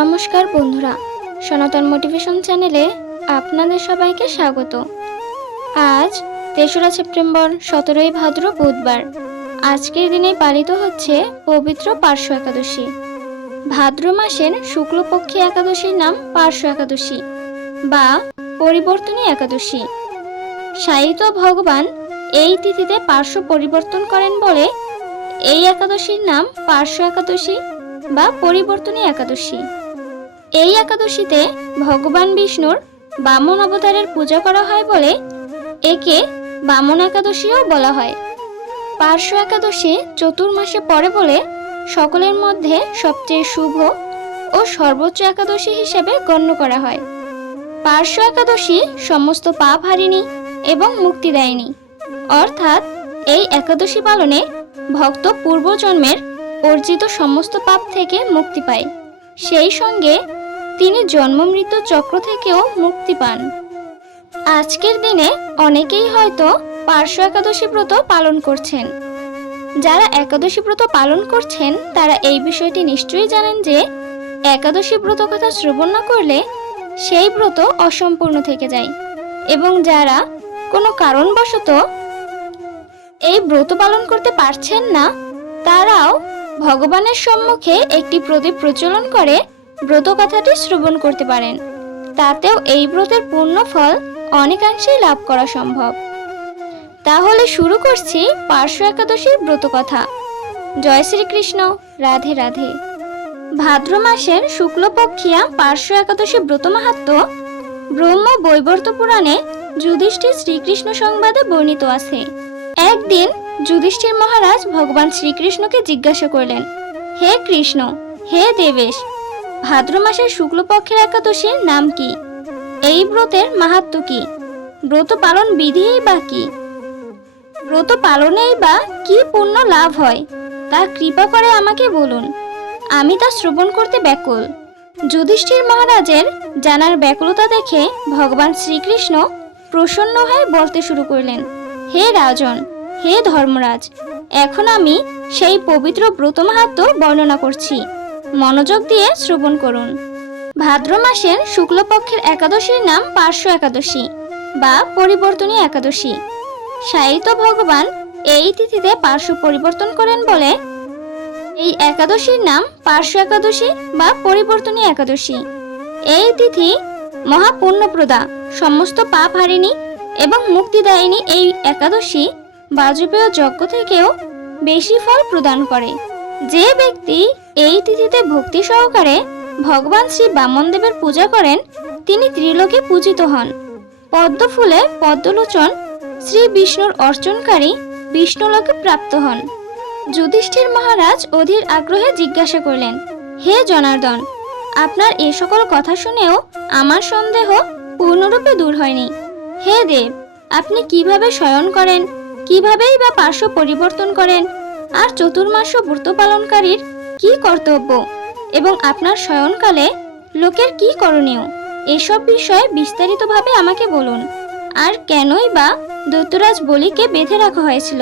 নমস্কার বন্ধুরা, সনাতন মোটিভেশন চ্যানেলে আপনাদের সবাইকে স্বাগত। আজ তেসরা সেপ্টেম্বর সতেরোই ভাদ্র বুধবার। আজকের দিনে পালিত হচ্ছে পবিত্র পার্শ্ব একাদশী। ভাদ্র মাসের শুক্লপক্ষী একাদশীর নাম পার্শ্ব একাদশী বা পরিবর্তনী একাদশী। সাহিত্য ভগবান এই তিথিতে পার্শ্ব পরিবর্তন করেন বলে এই একাদশীর নাম পার্শ্ব একাদশী বা পরিবর্তনী একাদশী। এই একাদশীতে ভগবান বিষ্ণুর বামন অবতারের পূজা করা হয় বলে একে বামন একাদশীও বলা হয়। পার্শ্ব একাদশী চতুর্মাসে পড়ে বলে সকলের মধ্যে সবচেয়ে শুভ ও সর্বোচ্চ একাদশী হিসেবে গণ্য করা হয়। পার্শ্ব একাদশী সমস্ত পাপ হারিনি এবং মুক্তি দেয়নি। অর্থাৎ এই একাদশী পালনে ভক্ত পূর্বজন্মের অর্জিত সমস্ত পাপ থেকে মুক্তি পায়। সেই সঙ্গে তিনি জন্ম মৃত্যু চক্র থেকেও মুক্তি পান। আজকের দিনে অনেকেই হয়তো পার্শ্ব একাদশী ব্রত পালন করছেন। যারা একাদশী ব্রত পালন করছেন, তারা এই বিষয়টি নিশ্চয়ই জানেন যে, একাদশী ব্রত কথা শ্রবণ না করলে সেই ব্রত অসম্পূর্ণ থেকে যায়। এবং যারা কোনো কারণবশত এই ব্রত পালন করতে পারছেন না, তারাও ভগবানের সম্মুখে একটি প্রদীপ প্রচলন করে ব্রত কথাটি শ্রবণ করতে পারেন। তাতেও এই ব্রতের পূর্ণ ফল অনেকাংশেই লাভ করা সম্ভব। তাহলে শুরু করছি পার্শ্ব একাদশীর ব্রত কথা জয় শ্রীকৃষ্ণ, রাধে রাধে। ভাদ্র মাসের শুক্লপক্ষিয়া পার্শ্ব একাদশী ব্রত মাহাত্ম ব্রহ্ম বৈবর্ত পুরাণে যুধিষ্ঠির শ্রীকৃষ্ণ সংবাদে বর্ণিত আছে। একদিন যুধিষ্ঠির মহারাজ ভগবান শ্রীকৃষ্ণকে জিজ্ঞাসা করলেন, হে কৃষ্ণ, হে দেবেশ ভাদ্র মাসের শুক্লপক্ষের একাদশীর নাম কি? এই ব্রতের মাহাত্ম কি? ব্রত পালন বিধিই বা কি? ব্রত পালনেই বা কি পুণ্য লাভ হয়? তা কৃপা করে আমাকে বলুন। আমি তা শ্রবণ করতে ব্যাকুল। যুধিষ্ঠির মহারাজের জানার ব্যাকুলতা দেখে ভগবান শ্রীকৃষ্ণ প্রসন্ন হয়ে বলতে শুরু করলেন, হে রাজন, হে ধর্মরাজ, এখন আমি সেই পবিত্র ব্রত মাহাত্ম বর্ণনা করছি। মনোযোগ দিয়ে শ্রবণ করুন। ভাদ্র মাসের শুক্লপক্ষের একাদশীর নাম পার্শ্ব একাদশী বা পরিবর্তনী একাদশী। সাহিত্য ভগবান এই তিথিতে পার্শ্ব পরিবর্তন করেন বলে এই একাদশীর নাম পার্শ্ব একাদশী বা পরিবর্তনী একাদশী। এই তিথি মহাপুণ্যপ্রদা, সমস্ত পাপ হারিনি এবং মুক্তিদায়িনী এই একাদশী বাজপেয় যজ্ঞ থেকেও বেশি ফল প্রদান করে। যে ব্যক্তি এই তিথিতে ভক্তি সহকারে ভগবান শ্রী বামনদেবের পূজা করেন, তিনি ত্রিলোকে পূজিত হন। পদ্ম ফুলে পদ্মলোচন শ্রী বিষ্ণুর অর্চনকারী বিষ্ণুলোকে প্রাপ্ত হন। যুধিষ্ঠির মহারাজ অধীর আগ্রহে জিজ্ঞাসা করলেন, হে জনার্দন, আপনার এ সকল কথা শুনেও আমার সন্দেহ পূর্ণরূপে দূর হয়নি। হে দেব, আপনি কীভাবে শয়ন করেন, কিভাবেই বা পার্শ্ব পরিবর্তন করেন আর চতুর্মাস ব্রত পালনকারীর কি কর্তব্য? এবং আপনার শয়নকালে লোকের কি করণীয়? এসব বিষয়ে বিস্তারিতভাবে আমাকে বলুন। আর কেনই বা দৈত্যরাজ বলিকে বেঁধে রাখা হয়েছিল,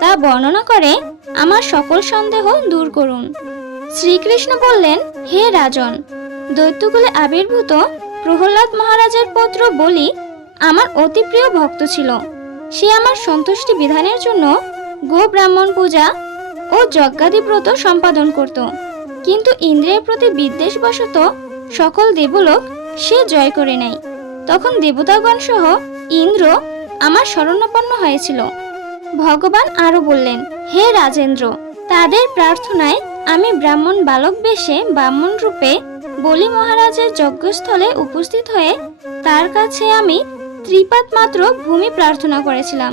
তা বর্ণনা করে আমার সকল সন্দেহ দূর করুন। শ্রীকৃষ্ণ বললেন, হে রাজন, দৈত্যকুলে আবির্ভূত প্রহ্লাদ মহারাজের পুত্র বলি আমার অতি প্রিয় ভক্ত ছিল। সে আমার সন্তুষ্টি বিধানের জন্য গো ব্রাহ্মণ পূজা ও যজ্ঞাদি ব্রত সম্পাদন করত। কিন্তু ইন্দ্রের প্রতি বিদ্বেষবশত সকল দেবলোক সে জয় করে নেয়। তখন দেবতাগণ সহ ইন্দ্র আমার শরণাপন্ন হয়েছিল। ভগবান আরও বললেন, হে রাজেন্দ্র, তাদের প্রার্থনায় আমি ব্রাহ্মণ বালক বেশে ব্রাহ্মণ রূপে বলি মহারাজের যজ্ঞস্থলে উপস্থিত হয়ে তার কাছে আমি ত্রিপাত মাত্র ভূমি প্রার্থনা করেছিলাম।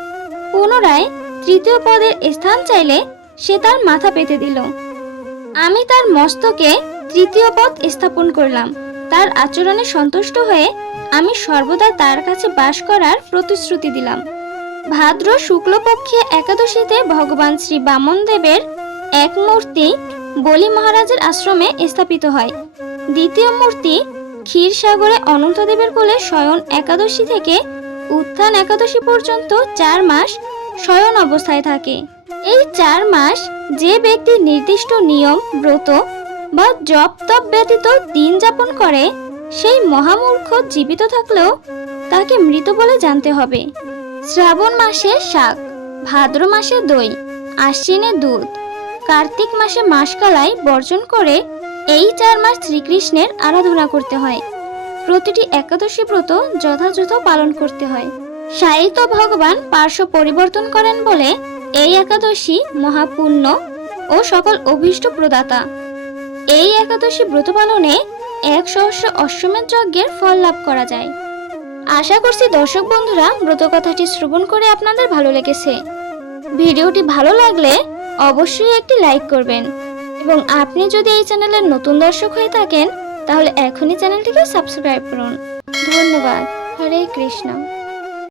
পুনরায় তৃতীয় পদের স্থান চাইলে সে তার মাথা পেতে দিল। আমি তার মস্তকে তৃতীয় পথ স্থাপন করলাম। তার আচরণে সন্তুষ্ট হয়ে আমি সর্বদা তার কাছে বাস করার প্রতিশ্রুতি দিলাম। ভাদ্র শুক্লপক্ষে একাদশীতে ভগবান শ্রী বামন দেবের এক মূর্তি বলি মহারাজের আশ্রমে স্থাপিত হয়। দ্বিতীয় মূর্তি ক্ষীরসাগরে অনন্তদেবের কোলে শয়ন একাদশী থেকে উত্থান একাদশী পর্যন্ত চার মাস শয়ন অবস্থায় থাকে। এই চার মাস যে ব্যক্তি নির্দিষ্ট নিয়ম, ব্রত বা জপ তপ ব্যতীত দিন যাপন করে, সেই মহামূর্খ জীবিত থাকলেও তাকে মৃত বলে জানতে হবে। শ্রাবণ মাসে শাক, ভাদ্র মাসে দই, আশ্বিনে দুধ, কার্তিক মাসে মাসকালাই বর্জন করে এই চার মাস শ্রীকৃষ্ণের আরাধনা করতে হয়। প্রতিটি একাদশী ব্রত যথাযথ পালন করতে হয়। সাহিত্য ভগবান পার্শ্ব পরিবর্তন করেন বলে এই একাদশী মহাপুণ্য ও সকল অভীষ্ট প্রদাতা। এই একাদশী ব্রত পালনে এক সহস্র অশ্বমেধ যজ্ঞের ফল লাভ করা যায়। আশা করছি দর্শক বন্ধুরা, ব্রত কথাটি শ্রবণ করে আপনাদের ভালো লেগেছে। ভিডিওটি ভালো লাগলে অবশ্যই একটি লাইক করবেন। এবং আপনি যদি এই চ্যানেলের নতুন দর্শক হয়ে থাকেন তাহলে এখনই চ্যানেলটিকে সাবস্ক্রাইব করুন। ধন্যবাদ। হরে কৃষ্ণ।